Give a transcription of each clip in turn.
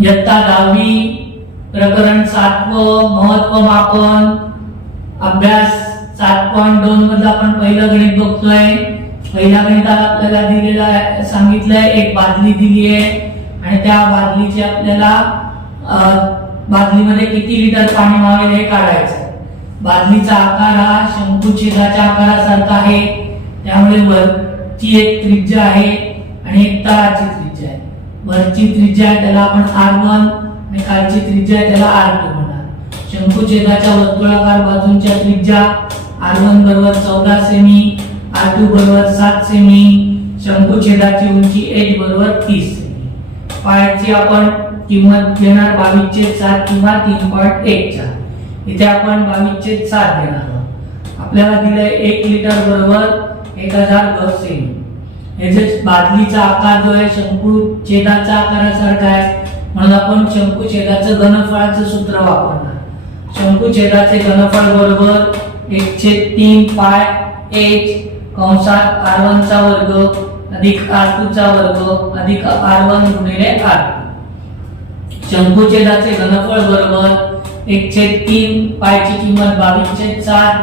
इयत्ता 10वी प्रकरण 7व महत्त्वमापन अभ्यास 7.2 मध्ये आपण पहिलं गणित बघतोय। पहिल्या गणितात आपल्याला दिलेला सांगितलंय एक बादली दिली आहे आणि त्या बादलीची आपल्याला बादलीमध्ये किती लिटर पाणी मावेल हे काढायचं। बादलीचा आकार हा शंकुछेदाच्या आकारासारखा आहे, त्यामुळे वरची एक त्रिज्या आहे आणि एक तळाची त्रिज्या आहे। वरची त्रिज्या आहे त्याला आपण r1 आणि खालची त्रिज्या आहे त्याला r2 म्हणणार। शंकुछेदाच्या वर्तुळाकार बाजूंच्या त्रिज्या r1 बरोबर 14 सेमी, r2 बरोबर 7 सेमी, शंकुछेदाची उंची h बरोबर 30 सेमी। पायाची आपण किंमत घेणार 22/7 किंवा 3.14। इथे आपण 22/7 घेणार आहोत। आपल्याला दिलंय 1 लिटर बरोबर 1000 घन सेमी। हे जे बादलीचा आकार जो आहे शंकुछेदाच्या आकारासारखा आहे, म्हणून आपण शंकुछेदाचं घनफळाचं सूत्र वापरणार। शंकुछेदाचे घनफळ बरोबर 1/3 पाय h कंसात r1 चा वर्ग अधिक r2 चा वर्ग अधिक r1 गुणिले r2। शंकुछेदाचे घनफळ बरोबर 1/3 पायची किंमत 22/7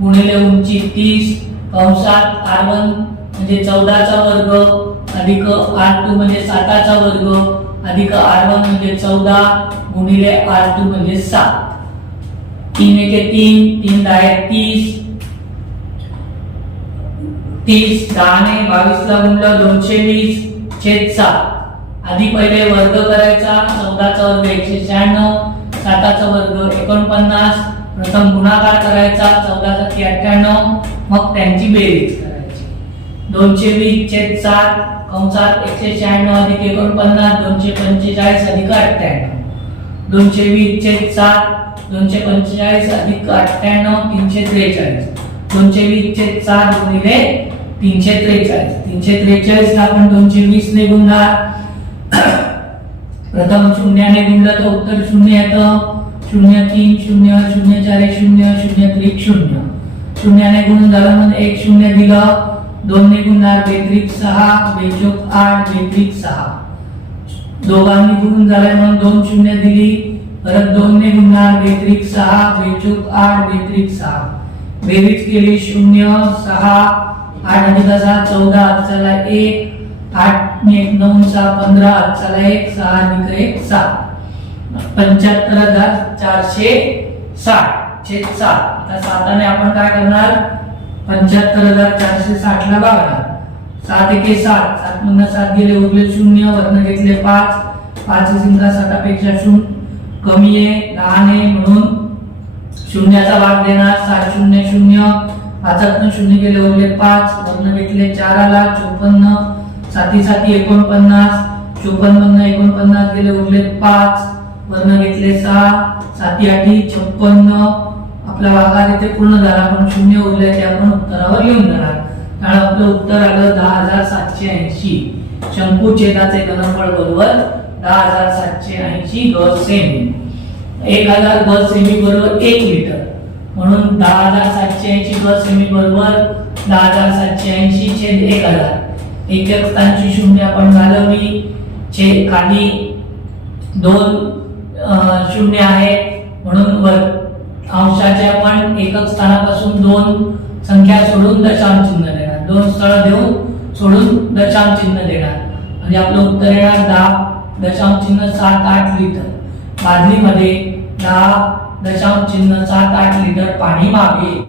गुणिले उंची 30 कंसात r1 म्हणजे 14 चा वर्ग अधिक r2 म्हणजे 7 चा वर्ग अधिक r1 म्हणजे 14 गुणिले r2 म्हणजे 7। 3 एके 3, 3 10 30, 30 10 ने 22 ला गुणलं 220/7। आधी पहिले वर्ग करायचा, 14 चा वर्ग 196, 7 चा वर्ग 49, प्रथम गुणाकार करायचा 14 चा 98, मग त्यांची बेरीज करायची। 220/7 कंसात 196 अधिक 49 245 अधिक 98, 220/7 245 अधिक 98 343, 220/7 गुणिले 343, 343 ला आपण 220 ने गुणणार। प्रथम शून्याने गुणलं तर उत्तर 0 येतं। 0 3 0 0 4 0 0 3 0, शून्याने गुणून झालं म्हणून 1 0 दिलं। 2 ने गुणणार 2 6 2 8 2 6, दोघांनी गुणून झालं म्हणून 2 0 दिली। परत 2 ने गुणणार 2 6 2 8 2 6, बेरीज केली 0 6 8 अधिक 6 14 चला 1 8 ने 1 9 6 15 चला 1 6 अधिक 1 7, 75,460/7। आता 7 ने आपण काय करणार 75,460 ला भागणार। 7 एके 7, 7 मधून 7 गेले उरले 0, वरनं घेतले 5, 5 संख्या 7 पेक्षा कमी आहे 10 ने, म्हणून शून्याचा भाग देणार 7 0 0, 5 0 गेले उरले 5, वरनं घेतले 4 आला 54, 7 7 49, 54 मधून 49 गेले उरले 5, वरनं घेतले 6, 7 8 56। आपला भागाकार इथे पूर्ण झाला, पण 0 उरले ते आपण उत्तरावर लिहून देणार। कारण आपलं उत्तर आलं 10,780। शंकुछेदाचे घनफळ बरोबर 10,780 घन सेमी। 1000 घन सेमी बरोबर 1 लिटर, म्हणून 10,780 घन सेमी बरोबर 10,780/1000। एक स्थानची शून्य आपण घालवली, खाली 2 शून्य आहे, म्हणून वर अंशाचे आपण एकक स्थानापासून 2 संख्या सोडून दशांश चिन्ह देणार, 2 स्थळ देऊन सोडून दशांश चिन्ह देणार, म्हणजे आपलं उत्तर येणार 10.78 लिटर। बादलीमध्ये 10.78 लिटर पाणी मावेल।